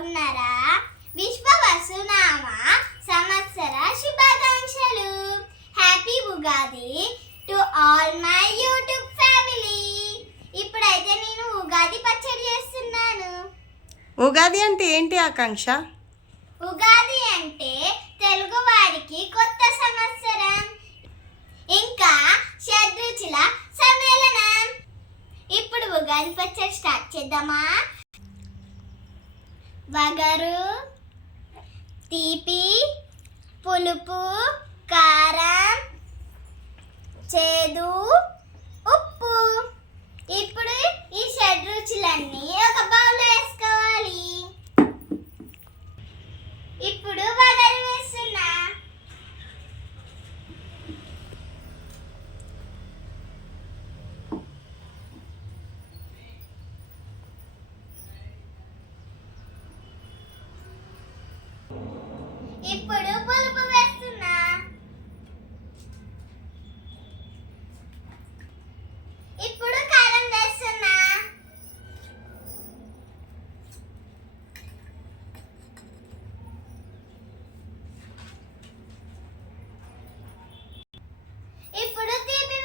బాగున్నారా? విశ్వ వసునామ సంవత్సర శుభాకాంక్షలు. Happy Ugadi to all my YouTube family ఇప్పుడైతే నేను ఉగాది పచ్చడి చేస్తున్నాను. ఉగాది అంటే ఏంటి ఆకాంక్ష? ఉగాది అంటే తెలుగు వారికి కొత్త సంవత్సరం ఇంకా షడ్రుచుల సమ్మేళనం. ఇప్పుడు ఉగాది పచ్చడి స్టార్ట్ చేద్దామా? వగరు తీపి పులుపు కారం చేదు ఉప్పు ఇప్పుడు ఈ షడ్రుచులన్నీ ఒక బౌల్లో వేసుకోవాలి ఇప్పుడు వగరు వేస్తున్నా ఇప్పుడు పులుపు వేస్తున్నా. ఇప్పుడు కారం వేస్తున్నా. ఇప్పుడు తీపి